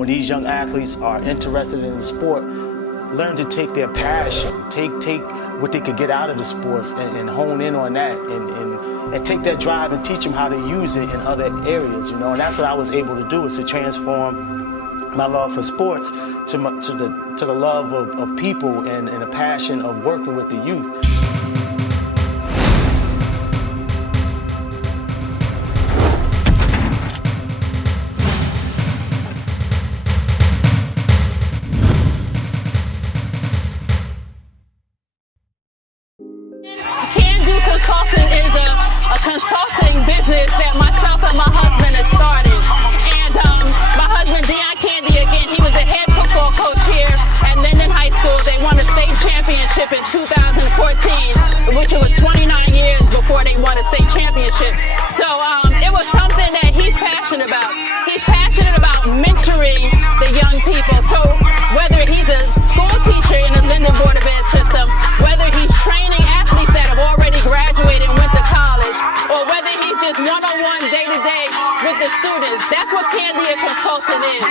When these young athletes are interested in the sport, learn to take their passion, take what they could get out of the sports and hone in on that and take that drive and teach them how to use it in other areas, you know. And that's what I was able to do, is to transform my love for sports to the love of people and a passion of working with the youth. Consulting is a consulting business that myself and my husband have started. And my husband, Al-Quandin, again, he was the head football coach here at Linden High School. They won a state championship in 2014, which it was 29 years before they won a state championship. So it was something that he's passionate about. He's passionate about mentoring the young people. So whether he's a school teacher in the Linden Board of Ed system, whether he's training athletes that have already graduated and went to college, or whether he's just one-on-one day-to-day with the students, that's what Candia Consulting is.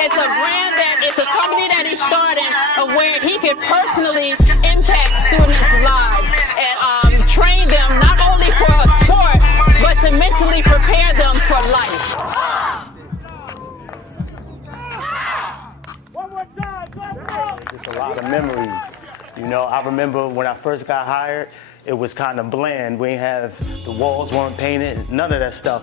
It's a brand it's a company that he's starting where he can personally impact students' lives and train them not only for a sport, but to mentally prepare them for life. One more time, it's a lot of memories. You know, I remember when I first got hired, it was kind of bland. We didn't have, the walls weren't painted, none of that stuff,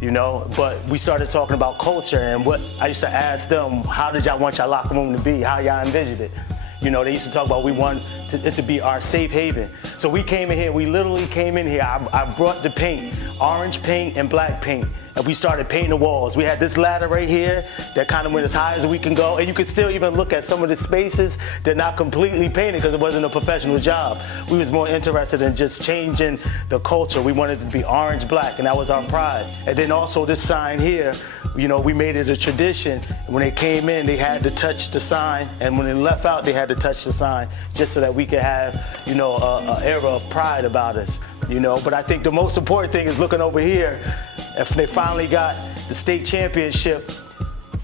you know. But we started talking about culture, and what I used to ask them, how did y'all want y'all locker room to be? How y'all envisioned it? You know, they used to talk about we want it to be our safe haven. So we came in here, we literally came in here, I brought the paint, orange paint and black paint, and we started painting the walls. We had this ladder right here that kind of went as high as we can go, and you could still even look at some of the spaces. They're not completely painted because it wasn't a professional job. We was more interested in just changing the culture. We wanted it to be orange-black, and that was our pride. And then also this sign here, you know, we made it a tradition. When they came in, they had to touch the sign, and when they left out, they had to touch the sign, just so that we could have, you know, an era of pride about us, you know. But I think the most important thing is looking over here. If they finally got the state championship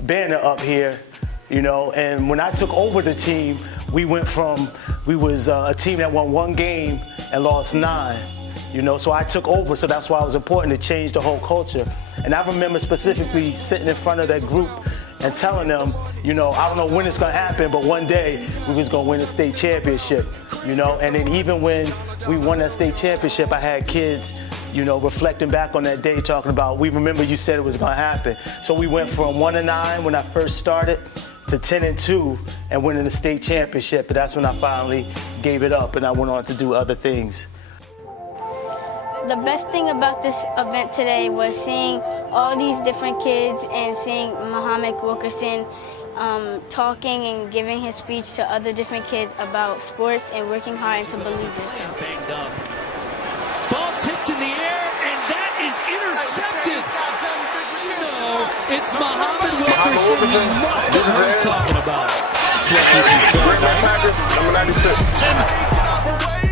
banner up here, you know, and when I took over the team, we was a team that won 1 game and lost 9. You know, so I took over, so that's why it was important to change the whole culture. And I remember specifically sitting in front of that group and telling them, you know, I don't know when it's gonna happen, but one day we was gonna win a state championship, you know. And then even when we won that state championship, I had kids, you know, reflecting back on that day, talking about, we remember you said it was gonna happen. So we went from 1-9 when I first started to 10-2 and winning the state championship. But that's when I finally gave it up and I went on to do other things. The best thing about this event today was seeing all these different kids and seeing Muhammad Wilkerson talking and giving his speech to other different kids about sports and working hard and to believe yourself. Ball tipped in the air, and that is intercepted. No, it's Muhammad Wilkerson. He must have what he's talking about. GreenBay Packers, number 96.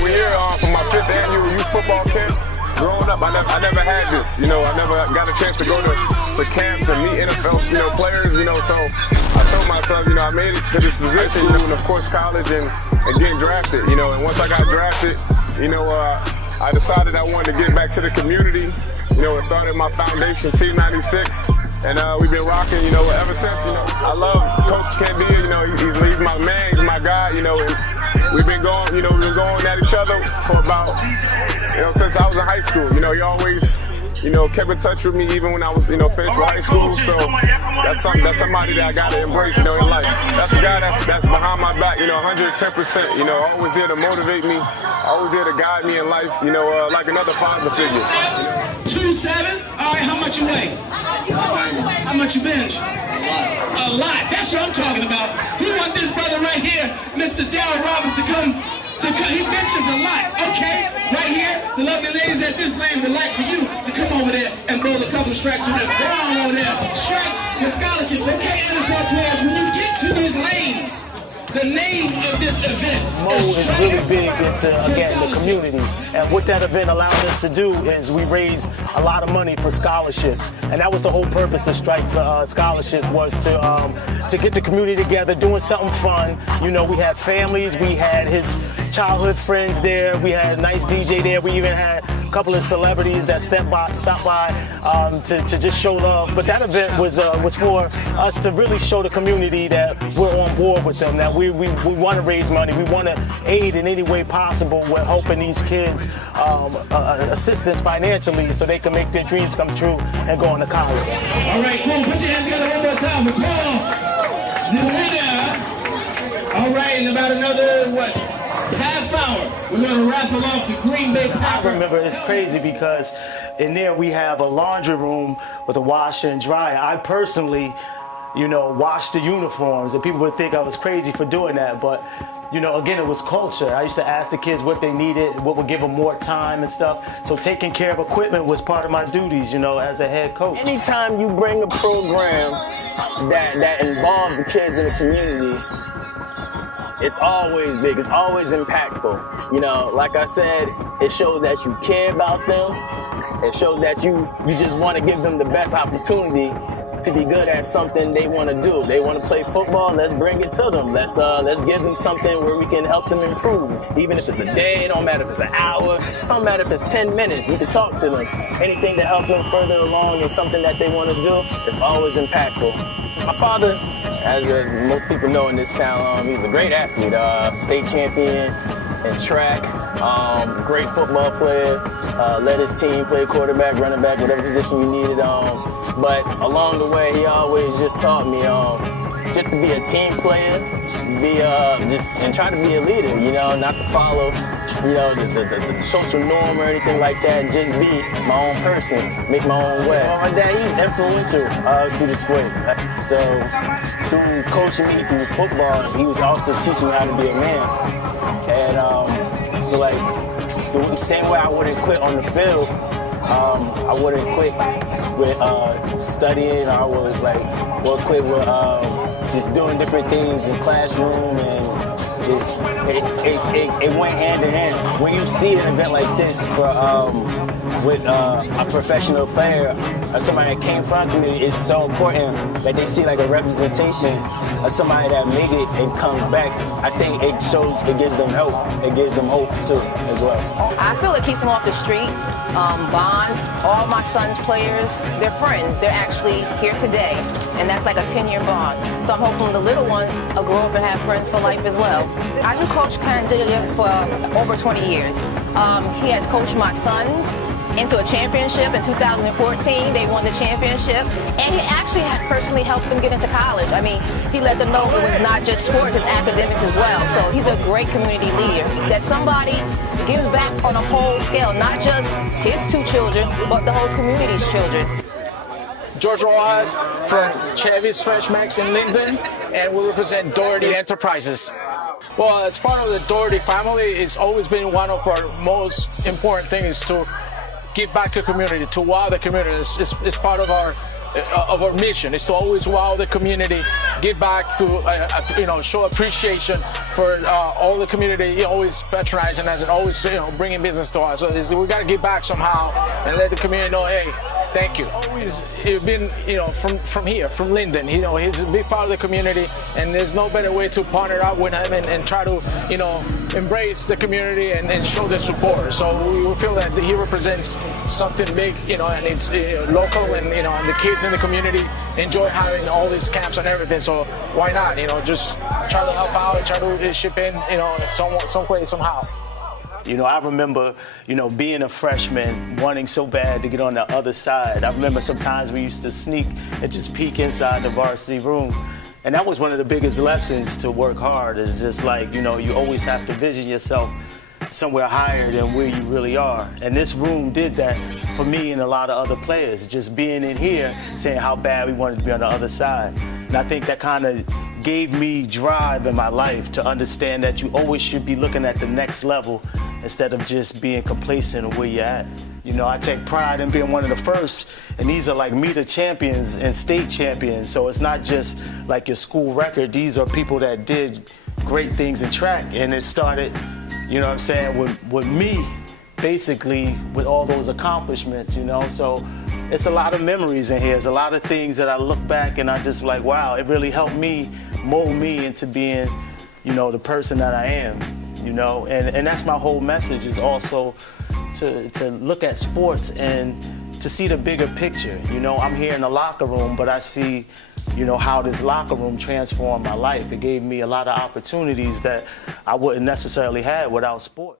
We're here for my 5th annual youth football camp. Growing up, I never had this, you know. I never got a chance to go to camps and meet NFL, you know, players, you know. So I told myself, you know, I made it to this position, and of course college and getting drafted, you know. And once I got drafted, you know, I decided I wanted to get back to the community, you know, and started my foundation, Team 96. And we've been rocking, you know, ever since, you know. I love Coach Candia, you know, he's my man, he's my guy, you know, and we've been going, you know, we've been going at each other for about, you know, since I was in high school. You know, he always, you know, kept in touch with me even when I was, you know, finished with high school. So that's somebody that I gotta embrace, you know, in life. That's the guy that's behind my back, you know, 110%, you know, always there to motivate me, always there to guide me in life, you know, like another father figure. 2'7"? All right, how much you weigh? How much you bench? A lot. That's what I'm talking about. We want this brother right here, Mr. Darryl Robbins, to come. He benches a lot. Okay, right here, the lovely ladies at this lane would like for you to come over there and bowl a couple strikes with them. Go on over there. Strikes and scholarships. Okay, NFL players, when you get to these lanes, the The name of this event Mo is really big into, again, the community. And what that event allowed us to do is we raised a lot of money for scholarships. And that was the whole purpose of Strike for Scholarships, was to get the community together, doing something fun. You know, we had families, we had his childhood friends there, we had a nice DJ there, we even had a couple of celebrities that stopped by to just show love. But that event was for us to really show the community that we're on board with them, that we want to raise money, we want to aid in any way possible with helping these kids, assistance financially so they can make their dreams come true and go on to college. All right, cool. Put your hands together one more time for Paul, the winner. All right, in about another, half hour, we're going to raffle off the GreenBay Packers. I remember it's crazy because in there we have a laundry room with a washer and dryer. I personally, wash the uniforms, and people would think I was crazy for doing that, but again, it was culture. I used to ask the kids what they needed, what would give them more time and stuff. So taking care of equipment was part of my duties, as a head coach. Anytime you bring a program that involves the kids in the community, it's always big, it's always impactful. Like I said, it shows that you care about them. It shows that you just want to give them the best opportunity to be good at something they want to do. They want to play football, let's bring it to them. Let's give them something where we can help them improve. Even if it's a day, it don't matter if it's an hour, it don't matter if it's 10 minutes, you can talk to them. Anything to help them further along in something that they want to do, it's always impactful. My father, as most people know in this town, he was a great athlete, state champion in track, great football player, led his team, played quarterback, running back, whatever position you needed. But along the way, he always just taught me just to be a team player, and try to be a leader, not to follow, the social norm or anything like that, and just be my own person, make my own way. My dad, he's influential through the sport. So through coaching me through football, he was also teaching me how to be a man. And so the same way I wouldn't quit on the field, I wouldn't quit with studying. I would quit with just doing different things in classroom, and just it went hand in hand. When you see an event like this with a professional player or somebody that came from the community, it's so important that they see a representation of somebody that made it and comes back. I think it gives them hope. It gives them hope too, as well. I feel it keeps them off the street, bonds. All my son's players, they're friends. They're actually here today, and that's like a 10-year bond. So I'm hoping the little ones will grow up and have friends for life as well. I've been Coach Candia for over 20 years. He has coached my sons into a championship in 2014. They won the championship, and he actually personally helped them get into college. I mean, he let them know it was not just sports, it's academics as well. So he's a great community leader. That somebody gives back on a whole scale, not just his 2 children, but the whole community's children. George Rojas from Chevy's Fresh Max in Linden, and we represent Doherty Enterprises. Well, as part of the Doherty family, it's always been one of our most important things to give back to the community, to wow the community. It's part of our mission. Is to always wow the community, give back to show appreciation for all the community, always patronizing us and always bringing business to us. So we got to give back somehow and let the community know, hey, thank you. Always been, from here, from Linden. He's a big part of the community, and there's no better way to partner up with him and try to, embrace the community and show the support. So we feel that he represents something big, and it's local, and and the kids in the community enjoy having all these camps and everything. So why not? Just try to help out, try to chip in, some way, somehow. I remember, being a freshman, wanting so bad to get on the other side. I remember sometimes we used to sneak and just peek inside the varsity room. And that was one of the biggest lessons to work hard, is just you always have to vision yourself somewhere higher than where you really are. And this room did that for me and a lot of other players, just being in here, saying how bad we wanted to be on the other side. And I think that kind of gave me drive in my life to understand that you always should be looking at the next level instead of just being complacent of where you're at. I take pride in being one of the first, and these are meter champions and state champions, so it's not just like your school record. These are people that did great things in track, and it started, you know what I'm saying, with me, basically, with all those accomplishments, you know. So it's a lot of memories in here. There's a lot of things that I look back and I just like, wow, it really helped me mold me into being, you know, the person that I am, you know. And that's my whole message, is also to look at sports and to see the bigger picture. You know, I'm here in the locker room, but I see, you know, how this locker room transformed my life. It gave me a lot of opportunities that I wouldn't necessarily have without sport.